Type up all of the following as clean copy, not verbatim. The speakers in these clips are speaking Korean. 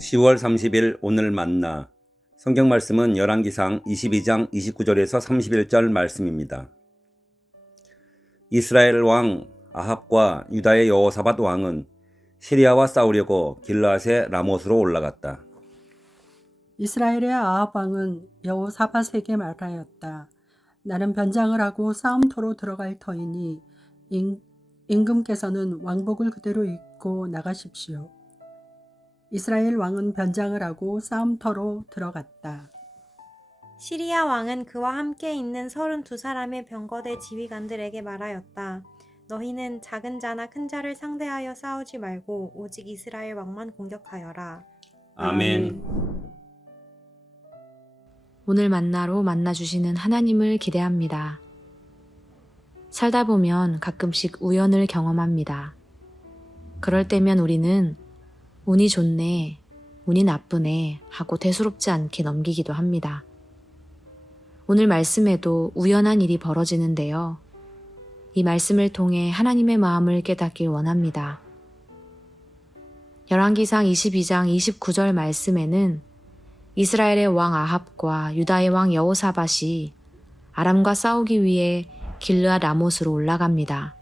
10월 30일 오늘 만나. 성경 말씀은 열왕기상 22장 29절에서 31절 말씀입니다. 이스라엘 왕 아합과 유다의 여호사밧 왕은 시리아와 싸우려고 길르앗의 라못으로 올라갔다. 이스라엘의 아합 왕은 여호사밧에게 말하였다. 나는 변장을 하고 싸움터로 들어갈 터이니 임금께서는 왕복을 그대로 입고 나가십시오. 이스라엘 왕은 변장을 하고 싸움터로 들어갔다. 시리아 왕은 그와 함께 있는 32사람의 병거대 지휘관들에게 말하였다. 너희는 작은 자나 큰 자를 상대하여 싸우지 말고 오직 이스라엘 왕만 공격하여라. 아멘. 오늘 만나로 만나주시는 하나님을 기대합니다. 살다 보면 가끔씩 우연을 경험합니다. 그럴 때면 우리는 운이 좋네, 운이 나쁘네 하고 대수롭지 않게 넘기기도 합니다. 오늘 말씀에도 우연한 일이 벌어지는데요. 이 말씀을 통해 하나님의 마음을 깨닫길 원합니다. 열왕기상 22장 29절 말씀에는 이스라엘의 왕 아합과 유다의 왕 여호사밧이 아람과 싸우기 위해 길르앗 라못으로 올라갑니다.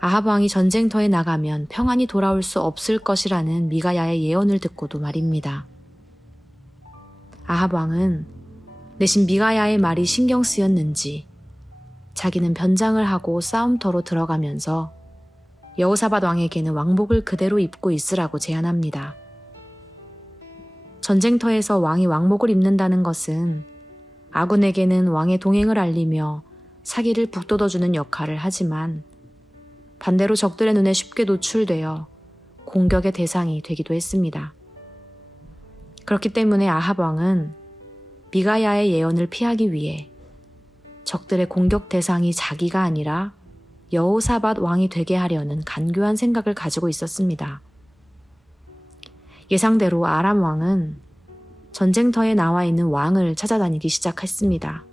아합 왕이 전쟁터에 나가면 평안히 돌아올 수 없을 것이라는 미가야의 예언을 듣고도 말입니다. 아합 왕은 내심 미가야의 말이 신경 쓰였는지 자기는 변장을 하고 싸움터로 들어가면서 여호사밧 왕에게는 왕복을 그대로 입고 있으라고 제안합니다. 전쟁터에서 왕이 왕복을 입는다는 것은 아군에게는 왕의 동행을 알리며 사기를 북돋워주는 역할을 하지만 반대로 적들의 눈에 쉽게 노출되어 공격의 대상이 되기도 했습니다. 그렇기 때문에 아합 왕은 미가야의 예언을 피하기 위해 적들의 공격 대상이 자기가 아니라 여호사밧 왕이 되게 하려는 간교한 생각을 가지고 있었습니다. 예상대로 아람 왕은 전쟁터에 나와 있는 왕을 찾아다니기 시작했습니다.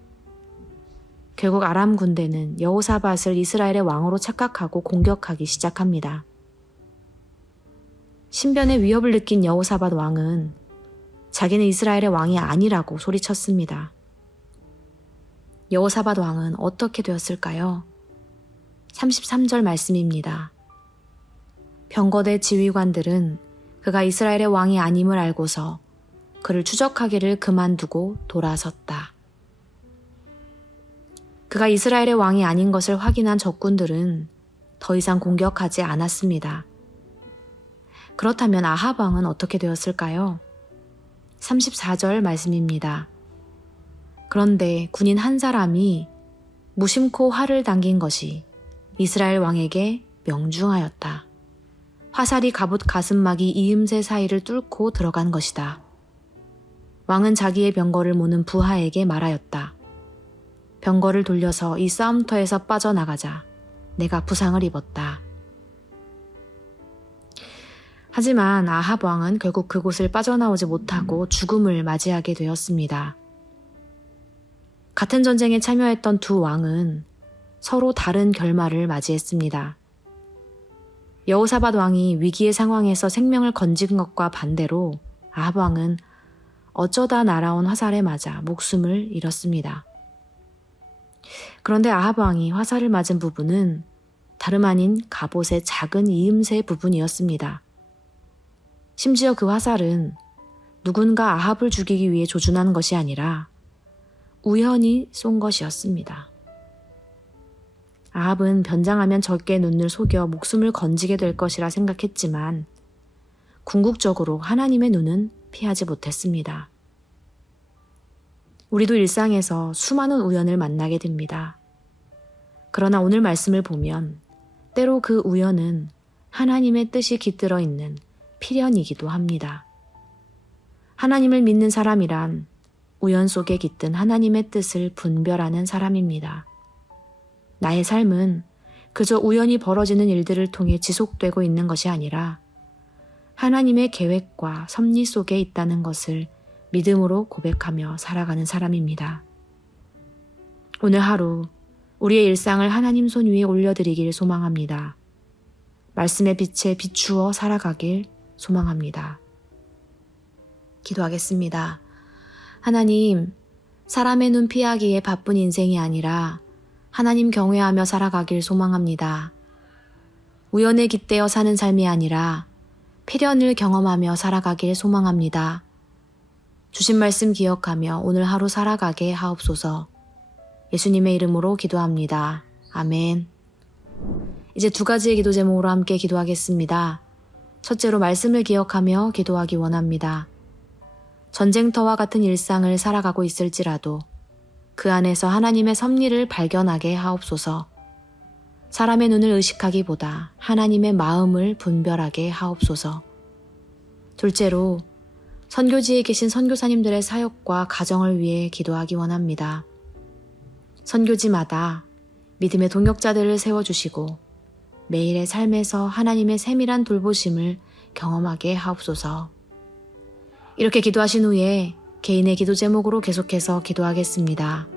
결국 아람 군대는 여호사밧을 이스라엘의 왕으로 착각하고 공격하기 시작합니다. 신변의 위협을 느낀 여호사밧 왕은 자기는 이스라엘의 왕이 아니라고 소리쳤습니다. 여호사밧 왕은 어떻게 되었을까요? 33절 말씀입니다. 병거대 지휘관들은 그가 이스라엘의 왕이 아님을 알고서 그를 추적하기를 그만두고 돌아섰다. 그가 이스라엘의 왕이 아닌 것을 확인한 적군들은 더 이상 공격하지 않았습니다. 그렇다면 아합 왕은 어떻게 되었을까요? 34절 말씀입니다. 그런데 군인 한 사람이 무심코 활을 당긴 것이 이스라엘 왕에게 명중하였다. 화살이 갑옷 가슴막이 이음새 사이를 뚫고 들어간 것이다. 왕은 자기의 병거를 모는 부하에게 말하였다. 병거를 돌려서 이 싸움터에서 빠져나가자. 내가 부상을 입었다. 하지만 아합 왕은 결국 그곳을 빠져나오지 못하고 죽음을 맞이하게 되었습니다. 같은 전쟁에 참여했던 두 왕은 서로 다른 결말을 맞이했습니다. 여호사밧 왕이 위기의 상황에서 생명을 건진 것과 반대로 아합 왕은 어쩌다 날아온 화살에 맞아 목숨을 잃었습니다. 그런데 아합 왕이 화살을 맞은 부분은 다름 아닌 갑옷의 작은 이음새 부분이었습니다. 심지어 그 화살은 누군가 아합을 죽이기 위해 조준한 것이 아니라 우연히 쏜 것이었습니다. 아합은 변장하면 적의 눈을 속여 목숨을 건지게 될 것이라 생각했지만 궁극적으로 하나님의 눈은 피하지 못했습니다. 우리도 일상에서 수많은 우연을 만나게 됩니다. 그러나 오늘 말씀을 보면 때로 그 우연은 하나님의 뜻이 깃들어 있는 필연이기도 합니다. 하나님을 믿는 사람이란 우연 속에 깃든 하나님의 뜻을 분별하는 사람입니다. 나의 삶은 그저 우연히 벌어지는 일들을 통해 지속되고 있는 것이 아니라 하나님의 계획과 섭리 속에 있다는 것을 믿음으로 고백하며 살아가는 사람입니다. 오늘 하루 우리의 일상을 하나님 손 위에 올려드리길 소망합니다. 말씀의 빛에 비추어 살아가길 소망합니다. 기도하겠습니다. 하나님, 사람의 눈 피하기에 바쁜 인생이 아니라 하나님 경외하며 살아가길 소망합니다. 우연에 깃대어 사는 삶이 아니라 필연을 경험하며 살아가길 소망합니다. 주신 말씀 기억하며 오늘 하루 살아가게 하옵소서. 예수님의 이름으로 기도합니다. 아멘. 이제 두 가지의 기도 제목으로 함께 기도하겠습니다. 첫째로 말씀을 기억하며 기도하기 원합니다. 전쟁터와 같은 일상을 살아가고 있을지라도 그 안에서 하나님의 섭리를 발견하게 하옵소서. 사람의 눈을 의식하기보다 하나님의 마음을 분별하게 하옵소서. 둘째로 선교지에 계신 선교사님들의 사역과 가정을 위해 기도하기 원합니다. 선교지마다 믿음의 동역자들을 세워주시고 매일의 삶에서 하나님의 세밀한 돌보심을 경험하게 하옵소서. 이렇게 기도하신 후에 개인의 기도 제목으로 계속해서 기도하겠습니다.